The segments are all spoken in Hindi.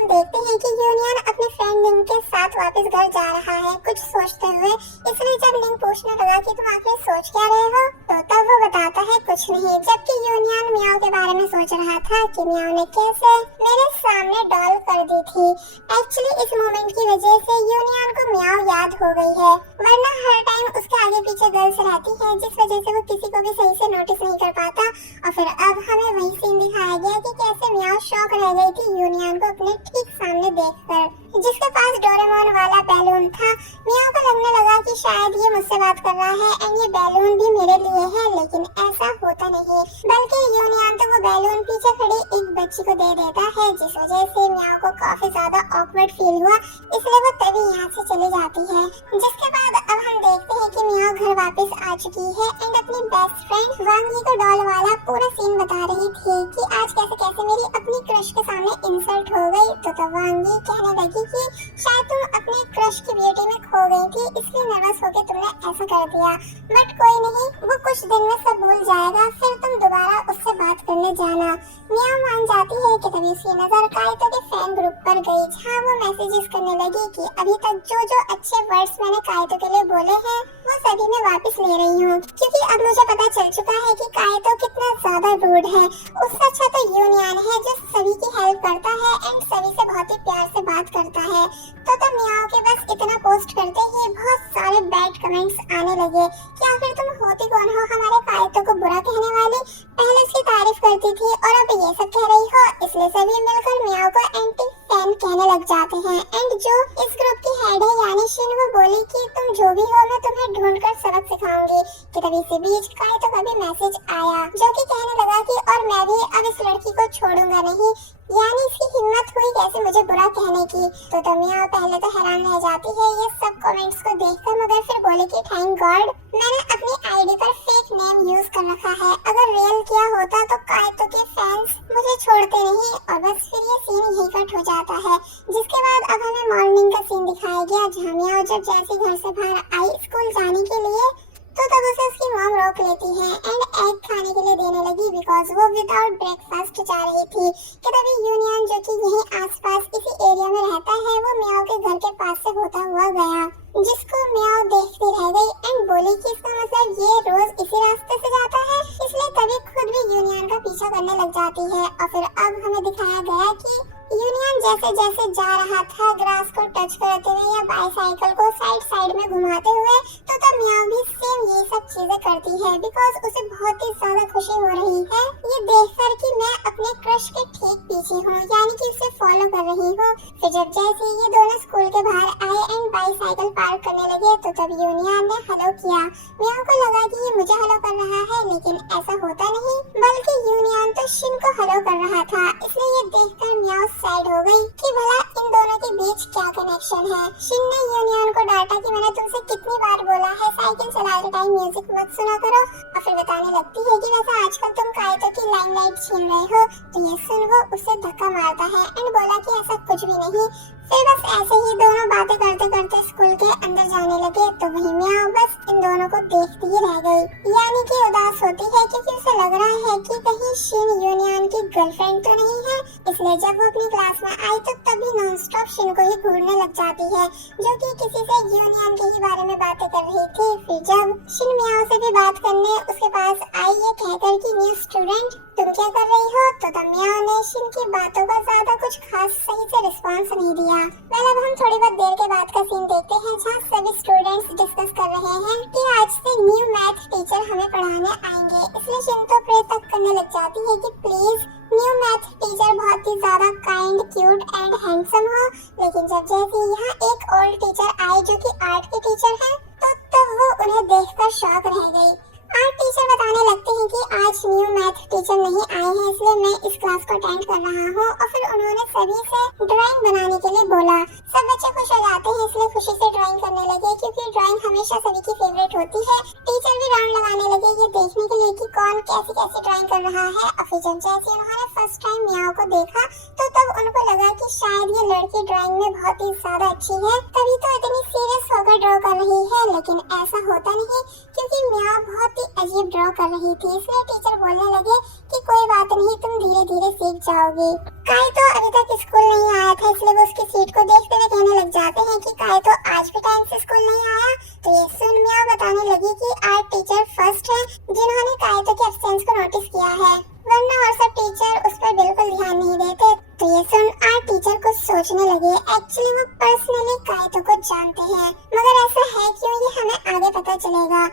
हम देखते हैं कि यूनियन अपने फ्रेंड निंग के साथ वापस घर जा रहा है कुछ सोचते हुए। इसलिए जब निंग पूछने लगा कि तुम आखिर सोच क्या रहे हो, तो तब वो बताता है कुछ नहीं, जबकि यूनियन मियाओ के बारे में सोच रहा था कि मियाओ ने कैसे मेरे सामने डॉल कर दी थी। एक्चुअली इस मोमेंट की वजह से यूनियन को मियाओ याद हो गई है, वरना हर टाइम उसके आगे पीछे गर्ल्स रहती है, जिस वजह से वो किसी को भी सही से नोटिस नहीं कर पाता। और फिर अब हमें वही सीन दिखाया गया कि कैसे मियाओ शॉक रह गई थी यूनियन को अपने ठीक सामने देखकर, जिसके पास डोरेमोन वाला बैलून था। मियाओ को लगने लगा कि शायद ये मुझसे बात कर रहा है एंड ये बैलून भी मेरे लिए है, लेकिन ऐसा होता नहीं, बल्कि यूनियन तो वो बैलून पीछे खड़ी एक बच्ची को दे देता है, जिस वजह से मियाओ को काफी ज्यादा ऑकवर्ड फील हुआ, इसलिए वो तभी यहाँ से चली जाती है। जिसके बाद अब हम देखते हैं कि मियाओ घर वापस आ चुकी है एंड अपनी बेस्ट फ्रेंड वांगी को डॉल वाला पूरा सीन बता रही थी कि आज कैसे कैसे मेरी अपनी क्रश के सामने इंसल्ट हो गई। तो वांगी कहने लगी कि शायद तुम अपने क्रश की ब्यूटी में खो गई थी, इसलिए नर्वस होकर तुमने ऐसा कर दिया, बट कोई नहीं, वो कुछ दिन में सब भूल जाएगा, फिर तुम दोबारा उससे बात करने जाना। मियाओ मान जाती है कि तभी उसकी नजर काइतो के फैन ग्रुप पर गई, जहाँ वो मैसेजेस करने लगी कि अभी तक जो जो अच्छे वर्ड्स मैंने काइतो के लिए बोले हैं वो सभी मैं वापस ले रही हूँ, क्योंकि अब मुझे पता चल चुका है कि काइतो कितना ज्यादा रूड है। उससे अच्छा तो यूनियन है जो सभी की हेल्प करता है एंड सभी से बहुत ही प्यार से बात करता है। तो मियाओ के बस इतना पोस्ट करते ही बहुत सारे बैड कमेंट्स आने लगे कि आखिर तुम होती कौन हो हमारे काइतो को बुरा कहने वाली, पहले उसकी तारीफ करती थी और अब ये सब कह रही हो। इसलिए सभी मिलकर मियाओ को एंटी फैन कहने लग जाते हैं एंड जो इस ग्रुप की हेड है यानी शिन, वो बोली कि तुम जो भी हो मैं तुम्हें ढूंढकर सबक सिखाऊंगी। कि तभी से बीच काइतो का भी मैसेज आया जो कि कहने लगा कि और मैं भी अब इस लड़की को छोड़ूंगा नहीं, यानी इसकी हिम्मत हुई कैसे मुझे बुरा कहने की। तो मियाओ पहले तो हैरान रह जाती है ये सब कमेंट्स को देखकर, मगर फिर बोले कि थैंक गॉड मैंने अपनी आईडी पर फेक नेम यूज कर रखा है, अगर रियल किया होता तो काइतो के फैंस मुझे छोड़ते नहीं। और बस फिर ये सीन यही कट हो जाता है। जिसके बाद अब हमें मॉर्निंग का सीन दिखाया गया, जहाँ मियाओ जब जैसे घर से बाहर आई स्कूल जाने के लिए, तो तब उसे उसकी मॉम रोक लेती है एंड एग खाने के लिए देने लगी, बिकॉज वो विदाउट ब्रेकफास्ट जा रही थी। कि तभी यूनियन जो कि यहीं आसपास इसी एरिया में रहता है, वो मियाओ के घर के पास से होता हुआ गया, जिसको मियाओ देखती रह गई एंड बोली कि इसका मतलब ये रोज इसी रास्ते से जाता है, इसलिए तभी खुद भी यूनियन का पीछा करने लग जाती है। और फिर अब हमें दिखाया गया कि यूनियन जैसे जैसे जा रहा था ग्रास को टच करते हुए या बाईसाइकिल को साइड साइड में घुमाते हुए, तो तब मियाओ भी सेम ये सब चीजें करती है, बिकॉज उसे बहुत ही ज्यादा खुशी हो रही है ये देखकर कि मैं अपने क्रश के ठीक पीछे हूँ, यानी कि उसे फॉलो कर रही हूँ। फिर जब जैसे ये दोनों स्कूल के बाहर आए एंड बाईसाइकिल पार्क करने लगे, तो तब यूनियन ने हेलो किया। मियाओ को लगा कि ये मुझे हेलो कर रहा है, लेकिन ऐसा होता नहीं, बल्कि यूनियन तो शिन को हेलो कर रहा था। इसलिए ये देखकर मियाओ साइड हो गई कि भला इन दोनों के बीच क्या कनेक्शन है। शिन ने यूनियन को डांटा कि मैंने तुमसे कितनी बार बोला है साइकिल चलाते टाइम म्यूजिक मत सुना करो। और फिर बताने लगती है कि वैसे आजकल तुम काइतो की लाइमलाइट छीन रहे हो, तो ये सुन वो उसे धक्का मारता है एंड बोला कि ऐसा कुछ भी नहीं। फिर बस ऐसे ही दोनों बातें करते करते स्कूल के अंदर जाने लगे, तो वही मियाओ बस इन दोनों को देखती ही रह गई, यानी कि उदास होती है क्योंकि उसे लग रहा है कि कहीं शिन यूनियन की गर्लफ्रेंड तो नहीं है। इसलिए जब वो अपनी क्लास में आई तो तभी नॉनस्टॉप शिन को ही घूरने लग जाती है, जो कि किसी से यूनियन के ही बारे में बातें कर रही थी। फिर जब शिन मियाओ से भी बात करने उसके पास आई ये कहकर कि न्यू स्टूडेंट तुम क्या कर रही हो, तो तब मियाओ ने शिन की बातों का ज्यादा कुछ खास सही से रिस्पॉन्स नहीं दिया। वेल अब हम थोड़ी बहुत देर के बाद का सीन देखते हैं, जहाँ सभी स्टूडेंट्स डिस्कस कर रहे हैं कि आज से न्यू मैथ टीचर हमें पढ़ाने आएंगे। इसलिए शिन तो प्रे तक करने लग जाती है कि प्लीज न्यू मैथ टीचर बहुत ही ज्यादा काइंड, क्यूट एंड हैंडसम हो। लेकिन जब जैसे यहाँ एक ओल्ड टीचर आए जो कि आर्ट के टीचर हैं, तो तब वो उन्हें देखकर शॉक रह गई। आर्ट टीचर बताने लगते हैं कि आज न्यू मैथ टीचर नहीं आए हैं, इसलिए मैं इस क्लास को अटेंड कर रहा हूँ। और फिर उन्होंने सभी से ड्राइंग बनाने के लिए बोला। सब बच्चे खुश हो जाते हैं, इसलिए खुशी से ड्राइंग करने लगे, क्योंकि ड्राइंग हमेशा सभी की फेवरेट होती है। टीचर भी राउंड लगाने लगे ये देखने के लिए कि कौन कैसी कैसी ड्राइंग कर रहा है। और फिर जब जैसे उन्होंने फर्स्ट टाइम मियाओ को देखा, तो तब उनको लगा कि शायद ये लड़की ड्राइंग में बहुत ही ज्यादा अच्छी है, तभी तो इतनी सीरियस होकर ड्रॉ कर रही है। लेकिन ऐसा होता नहीं, क्योंकि म्याओ बहुत ही अजीब ड्रॉ कर रही थी। इसलिए टीचर बोलने लगे कि कोई बात नहीं, तुम धीरे धीरे सीख जाओगी। काई तो अभी तक स्कूल नहीं आया था, इसलिए वो उसकी सीट को देखते हुए कहने लग जाते हैं कि काई तो आज भी टाइम से स्कूल नहीं आया। तो ये सुन म्याओ बताने लगी कि आज टीचर फर्स्ट है जिन्होंने काई तो के एब्सेंस को नोटिस किया है, वरना और सब टीचर उस पर बिल्कुल ध्यान नहीं देते। तो ये सुन आज टीचर कुछ सोचने लगे। एक्चुअली वो पर्सनली काइतो को जानते हैं, मगर ऐसा है क्यों ये हमें आगे पता चलेगा।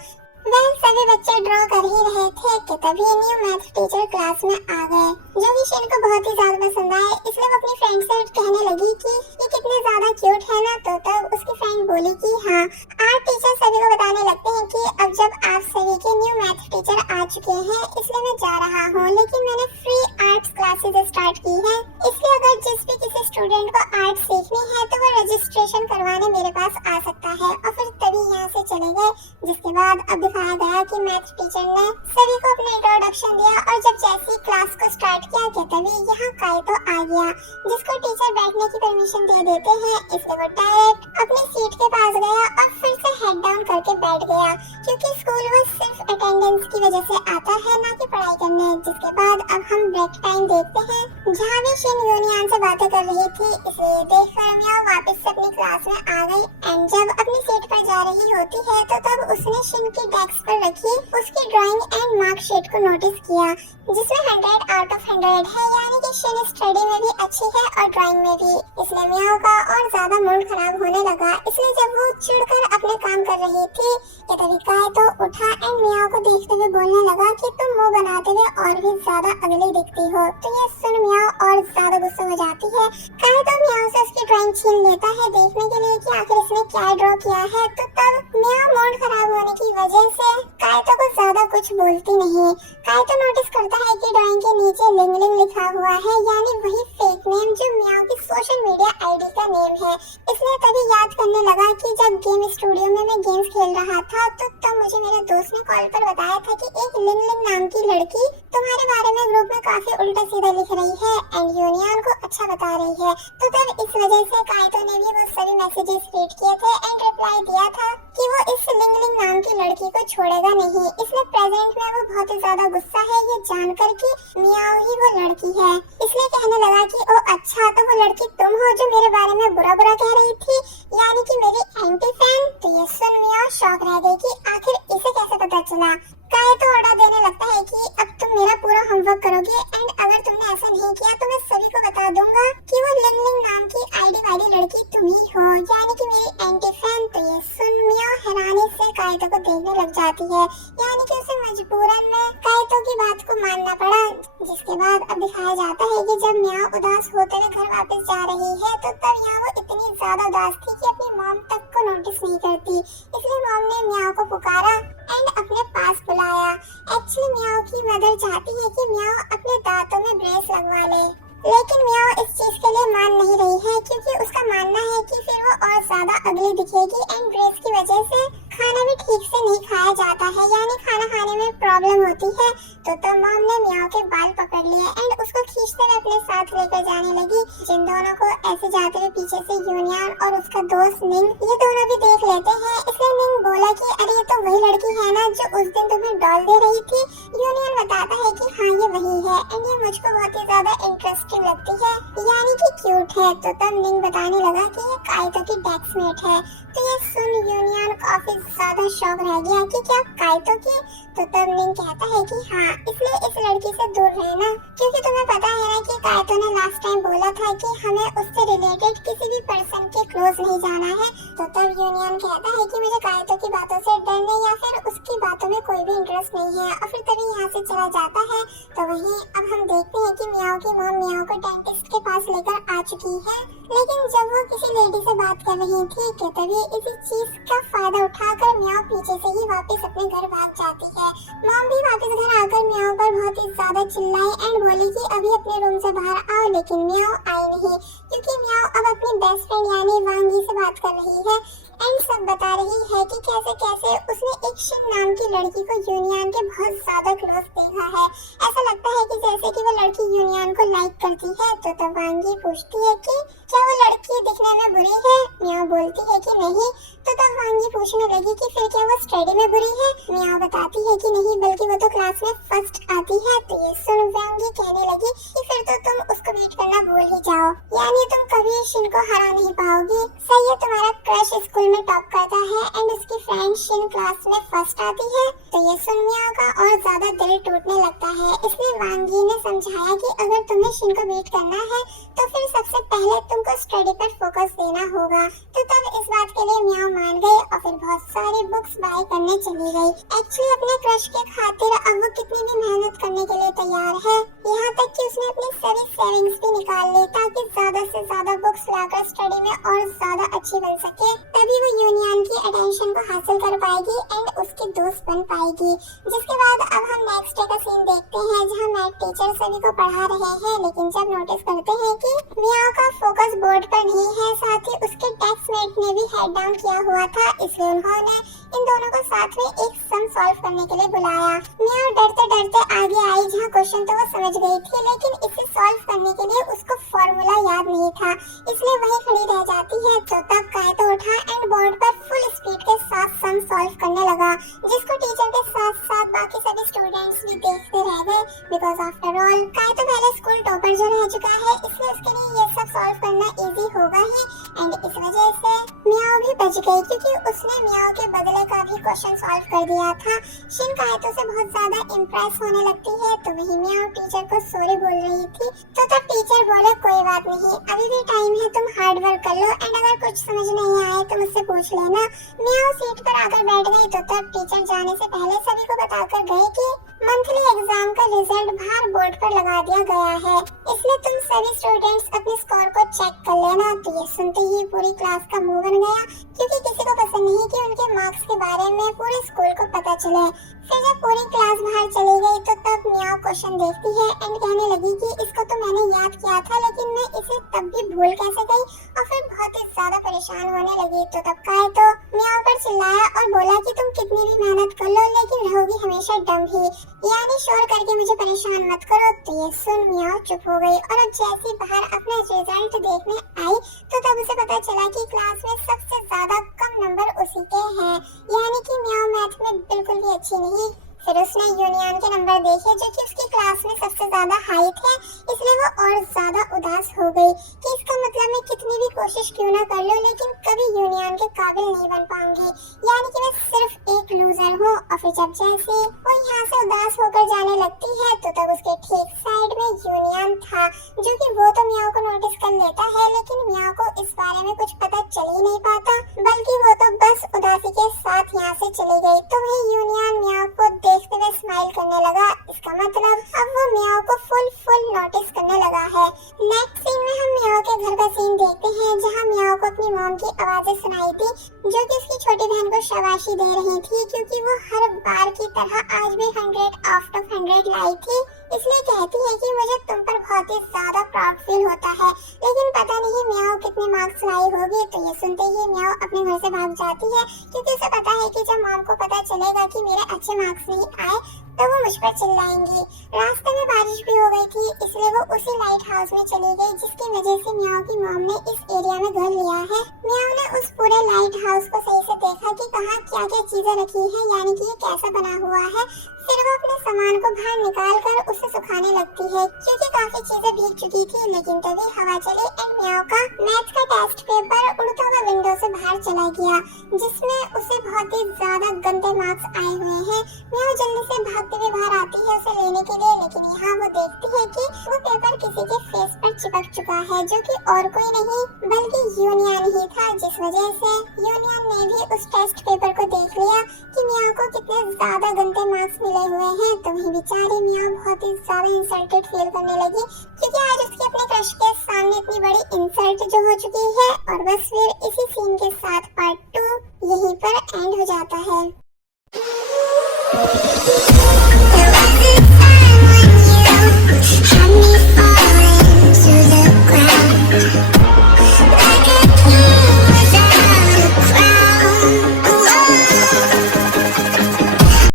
वह सभी बच्चे ड्रॉ कर ही रहे थे कि तभी न्यू मैथ टीचर क्लास में आ गए, जो कि शिन को बहुत ही ज्यादा पसंद आए। इसलिए वो अपनी फ्रेंड से कहने लगी कि ये कितने ज्यादा क्यूट है ना। तो तब उसकी फ्रेंड बोली कि हाँ। आर्ट टीचर सभी को बताने लगते हैं कि अब जब आप सभी के न्यू मैथ टीचर आ चुके हैं, इसलिए मैं जा रहा हूँ, लेकिन मैंने फ्री आर्ट्स क्लासेस स्टार्ट की है। इसलिए अगर जिस भी किसी स्टूडेंट को आर्ट सीखनी है तो वो रजिस्ट्रेशन करवाने मेरे पास आ सकता है। और फिर तभी यहाँ से चले गए, जिसके बाद अब दिखाया गया कि मैथ टीचर ने सभी को अपना इंट्रोडक्शन दिया। और जब जैसी क्लास को स्टार्ट किया कि तभी यहाँ काइतो आ गया, जिसको टीचर बैठने की परमिशन दे देते हैं। इसलिए वो डायरेक्ट अपनी सीट के पास गया और फिर से हेड डाउन करके बैठ गया, क्योंकि स्कूल वो सिर्फ अटेंडेंस की वजह से आता है, ना कि पढ़ाई करने। जिसके बाद अब हम ब्रेक टाइम देखते हैं, जहाँ भी शिन यूनियन से बातें कर रही थी। इसे देखकर म्याओ वापस से अपनी क्लास में आ गई एंड जब अपनी सीट पर जा रही होती है तो तब उसने शिन की डेस्क पर रखी उसकी ड्राइंग एंड मार्कशीट को नोटिस किया, जिसमें 100 आउट ऑफ 100 है, यानी कि शिन स्टडी में भी अच्छी है और ड्राइंग में भी। इसलिए म्याओ का और ज्यादा मूड खराब होने लगा। इसलिए जब वो चिढ़कर अपने काम कर रही थी कि तभी काइतो उठा एंड म्याओ को देखते हुए बोलने लगा कि तुम मुंह बनाते हुए और भी ज्यादा अगली दिखती हो। तो ये सुन म्याओ और ज्यादा गुस्सा हो जाती है। काइतो म्याओ से उसकी ड्राइंग छीन लेता है देखने के लिए कि आखिर इसने क्या ड्रॉ किया है। तो तब म्याओ मूड खराब होने की वजह से काइतो को ज्यादा कुछ बोलती नहीं। काइतो नोटिस करता है कि ड्राइंग के नीचे लिंग लिंग लिखा हुआ है, यानी वही फेक नेम जो म्याओ की सोशल मीडिया आईडी का नेम है। इसलिए तभी याद करने लगा कि जब गेम स्टूडियो में मैं गेम्स खेल रहा था तो तब मुझे मेरे दोस्त ने कॉल पर बताया था कि एक लिंग लिंग नाम की लड़की तुम्हारे बारे में ग्रुप में काफी उल्टा सीधा लिख रही है एंड यूनियन को अच्छा बता रही है। तो तब इस वजह से काइतो ने भी वो सभी मैसेजेस रीड किए थे एंड रिप्लाई दिया था कि वो इस लिंग लिंग नाम की लड़की को छोड़ेगा नहीं। इसलिए प्रेजेंट में वो बहुत ही ज्यादा गुस्सा है ये जानकर कि म्याओ ही वो लड़की है। इसलिए कहने लगा कि ओ अच्छा, तो वो लड़की तुम हो जो मेरे बारे में बुरा बुरा कह रही थी, यानी कि मेरी एंटी फैन। तो ये सुन म्याओ शॉक रह गई कि आखिर इसे कैसे पता चला। काइतो ऑर्डर देने लगता है कि अब तुम मेरा पूरा होमवर्क करोगे एंड अगर तुमने ऐसा नहीं किया तो मैं सभी को बता दूंगा कि वो लिंग लिंग नाम की आईडी वाली लड़की तुम ही हो, यानी कि मेरी एंटी फैन। तो ये सुन म्याओ हैरानी से काइतो को देखने लग जाती है, यानी कि उसे मजबूरन में काइतो की बात को मानना पड़ा। जिसके बाद अब दिखाया जाता है कि जब म्याओ उदास होते हुए घर वापस जा रही है तो तब यहाँ वो इतनी ज्यादा उदास थी कि अपनी मॉम तक को नोटिस नहीं करती। इसलिए मॉम ने म्याओ को पुकारा एंड अपने पास बुलाया। एक्चुअली म्याओ की मदर चाहती है कि म्याओ अपने दांतों में ब्रेस लगवा ले, लेकिन म्याओ इस चीज के लिए मान नहीं रही है, क्योंकि उसका मानना है कि फिर वो और ज्यादा अगली दिखेगी एंड ब्रेस की वजह से खाना भी ठीक से नहीं खाया जाता है, यानी खाना खाने में प्रॉब्लम होती है। तो तब मॉम ने म्याओ के बाल पकड़ लिए एंड उसको खींचते हुए अपने साथ लेकर जाने लगी। जिन दोनों को ऐसे जाते हुए पीछे से यूनियन और उसका दोस्त निंग ये दोनों भी देख लेते हैं। इसलिए निंग बोला कि अरे ये तो वही लड़की है ना जो उस दिन तुम्हें डॉल दे रही थी। यूनियन बताता है कि हाँ ये वही है एंड ये मुझको बहुत ही ज्यादा इंटरेस्टिंग लगती है, यानी कि क्यूट है। तो तब निंग बताने लगा कि ये काइतो की डेस्कमेट है। तो ये सुन यूनियन काफी ज्यादा शॉक रह गया कि क्या काइतो की। तो तब निंग कहता है कि हाँ, इसलिए इस लड़की से दूर रहना, क्योंकि तुम्हें पता है ना कि काइतो ने लास्ट टाइम बोला था कि हमें उससे रिलेटेड किसी भी पर्सन के क्लोज नहीं जाना है। तो तब यूनियन कहता है कि मुझे काइतो की बातों से डर नहीं या फिर उसकी बातों में कोई भी इंटरेस्ट नहीं है, और फिर तभी यहाँ से चला जाता है। तो वहीं अब हम देखते हैं कि म्याओ की मॉम म्याओ को डेंटिस्ट के पास लेकर आ चुकी है, लेकिन जब वो किसी लेडी से बात कर रही थी कि तभी इसी चीज का फायदा उठाकर म्याओ पीछे से ही वापस अपने घर भाग जाती है। मॉम भी वापस घर आकर म्याओ पर बहुत ही ज्यादा चिल्लाई एंड बोली कि अभी अपने रूम से बाहर आओ, लेकिन म्याओ आई नहीं, क्योंकि म्याओ अब अपनी बेस्ट फ्रेंड यानी वांगी से बात कर रही है। एंड सब बता रही है कि कैसे कैसे उसने एक शिन नाम की लड़की को यूनियन के बहुत ज्यादा क्लोज देखा है। ऐसा लगता है कि जैसे कि वो लड़की यूनियन को लाइक करती है। तो तब वांगी पूछती है कि क्या वो लड़की दिखने में बुरी है? मियाओ बोलती है कि नहीं। तो तब वांगी पूछने लगी कि फिर क्या वो स्टडी में बुरी है? मियाओ बताती है कि नहीं, बल्कि वो तो क्लास में फर्स्ट आती है। तो ये सुन वांगी कहने लगी कि फिर तो तुम उसको बीट करना भूल ही जाओ, यानी तुम कभी शिन को हरा नहीं पाओगी। सही है, तुम्हारा क्रश स्कूल में टॉप करता है एंड उसकी फ्रेंड शिन क्लास में फर्स्ट आती है। तो ये सुन मियाओ का और ज्यादा दिल टूटने लगता है। इसलिए वांगी ने समझाया कि अगर तुम्हें शिन को बीट करना है तो फिर सबसे पहले तुमको स्टडी पर फोकस देना होगा। तो तब इस बात के लिए मियाओ मान गई और फिर बहुत सारी बुक्स बाय करने चली गई। एक्चुअली अपने क्रश के खातिर अब वो कितनी भी मेहनत करने के लिए तैयार है, यहाँ तक कि उसने अपनी सभी सेविंग्स भी निकाल ली ताकि ज्यादा से ज्यादा बुक्स लाकर स्टडी में और ज्यादा अच्छी बन सके। तभी वो यूनियन की अटेंशन को हासिल कर पाएगी एंड उसकी दोस्त बन पाएगी। जिसके बाद अब हम नेक्स्ट डे का सीन देखते हैं जहाँ मैथ टीचर सभी को पढ़ा रहे हैं, लेकिन जब नोटिस करते हैं कि मियाओ का फोकस बोर्ड पर नहीं है, साथ ही उसके डेस्कमेट ने भी हेड डाउन किया हुआ था, इसलिए उन्होंने इन दोनों को साथ में एक सम सॉल्व करने के लिए बुलाया। मियाओ डरते डरते आगे आई जहाँ क्वेश्चन तो वो समझ गई थी, लेकिन इसे सॉल्व करने के लिए उसको फॉर्मूला याद नहीं था, इसलिए वही खड़ी रह जाती है। तो तब कायतो उठा एंड बोर्ड पर फुल स्पीड के साथ सम सॉल्व करने लगा, जिसको टीचर के साथ साथ बाकी सभी स्टूडेंट्स भी देखते रह गए। बिकॉज आफ्टर ऑल कायतो पहले स्कूल टॉपर जो रह चुका है, इसलिए उसके लिए ये सब सॉल्व करना इजी होगा ही। एंड इस वजह से मियाओ भी बच गई क्योंकि उसने मियाओ के बदले का भी क्वेश्चन सॉल्व कर दिया था। शिन कायतो से बहुत ज्यादा इम्प्रेस होने लगती है, तो वही मियाओ टीचर को सॉरी बोल रही थी। तो तब टीचर बोले कोई बात नहीं, अभी भी टाइम है, तुम हार्ड वर्क कर लो एंड अगर कुछ समझ नहीं आए तो मुझसे पूछ लेना। मियाओ सीट पर आकर बैठ गई। तो तब टीचर जाने से पहले सभी को बताकर गए कि मंथली एग्जाम का रिजल्ट बाहर बोर्ड पर लगा दिया गया है, इसलिए तुम सभी स्टूडेंट्स अपने स्कोर को चेक कर लेना। तो ये सुनते ही पूरी क्लास का मुंह बन गया क्योंकि किसी को पसंद नहीं कि उनके मार्क्स के बारे में पूरे स्कूल को पता चले। फिर जब पूरी क्लास बाहर चली गई तो तब मियाओ क्वेश्चन देखती है एंड कहने लगी कि इसको तो मैंने याद किया था, लेकिन मैं इसे तब भी भूल कैसे गई, और फिर बहुत ही ज्यादा परेशान होने लगी। तो तब कायतो मियाओ पर चिल्लाया और बोला कि तुम कितनी भी मेहनत कर लो लेकिन रहोगी हमेशा डम ही, यानी शोर करके मुझे परेशान मत करो। तो ये सुन मियाओ चुप हो गई और अब जैसी बाहर अपना रिजल्ट देखने आई तो तब उसे पता चला कि क्लास में सबसे ज्यादा कम नंबर उसी के हैं, यानी कि मियाओ मैथ में बिल्कुल भी अच्छी नहीं। फिर उसने यूनियन के नंबर देखे जो कि उसकी क्लास में सबसे ज्यादा हाई थे, इसलिए वो और ज्यादा उदास हो गई कि इसका मतलब मैं कितनी भी कोशिश क्यों ना कर लूं लेकिन कभी यूनियन के काबिल नहीं बन पाऊंगी, यानी कि मैं सिर्फ एक लूजर हूँ। और फिर जब जैसे वो यहाँ से उदास होकर जाने लगती है तो तब उसके ठीक साइड में यूनियन था, जो कि वो तो मियाओ को नोटिस कर लेता है, लेकिन मियाओ को इस बारे में कुछ पता चल ही नहीं पाता, बल्कि वो तो बस उदासी के साथ यहाँ से चली गई। तो वही यूनियन मियाओ को देखते हुए स्माइल करने लगा, इसका मतलब अब वो मियाओ को फुल नोटिस करने लगा है। नेक्स्ट सीन में हम मियाओ के घर का सीन देखते हैं जहाँ मियाओ को अपनी मॉम की आवाजें सुनाई थी जो कि उसकी छोटी बहन को शाबाशी दे रही थी क्योंकि वो हर बार की तरह आज भी 100 आउट ऑफ 100 लाई थी, इसलिए कहती है कि मुझे तुम पर बहुत ही ज्यादा प्राउड फील होता है, लेकिन पता नहीं मियाओ कितने मार्क्स लाई होगी। तो ये सुनते ही मियाओ अपने घर से भाग जाती है क्योंकि उसे पता है कि जब मॉम को पता चलेगा कि मेरे अच्छे मार्क्स नहीं आए तो वो मुझ पर चिल्लाएंगी। रास्ते में बारिश भी हो गई थी, इसलिए वो उसी लाइट हाउस में चली गई जिसकी वजह से मियाओ की मॉम ने इस एरिया में घर लिया है। मियाओ ने उस पूरे लाइट हाउस को सही से देखा कि कहाँ क्या क्या चीजें रखी है, यानी कि ये कैसा बना हुआ है। फिर वो अपने सामान को बाहर निकाल कर उसे सुखाने लगती है क्योंकि काफी चीजें भीग चुकी थी, लेकिन तभी हवा चली एंड मियाओ का मैथ का टेस्ट पेपर उड़ता हुआ विंडो से बाहर चला गया, जिसमें उसे बहुत ही ज्यादा गंदे मार्क्स आए हुए हैं। मियाओ जल्दी से भागते हुए बाहर आती है उसे लेने के लिए, लेकिन यहाँ वो देखती है कि वो पेपर किसी के फेस पर चिपक चुका है जो कि और कोई नहीं बल्कि यूनियन ही था, जिस वजह से यूनियन ने भी उस टेस्ट पेपर को देख लिया कि मियाओ को कितने ज्यादा गंदे मार्क्स मिले हुए हैं। तो वही बेचारी मियाओ बहुत ही ज्यादा इंसल्टेड फील करने लगी क्योंकि आज उसके अपने क्रश के सामने इतनी बड़ी इंसल्ट जो हो चुकी है। और बस फिर इसी सीन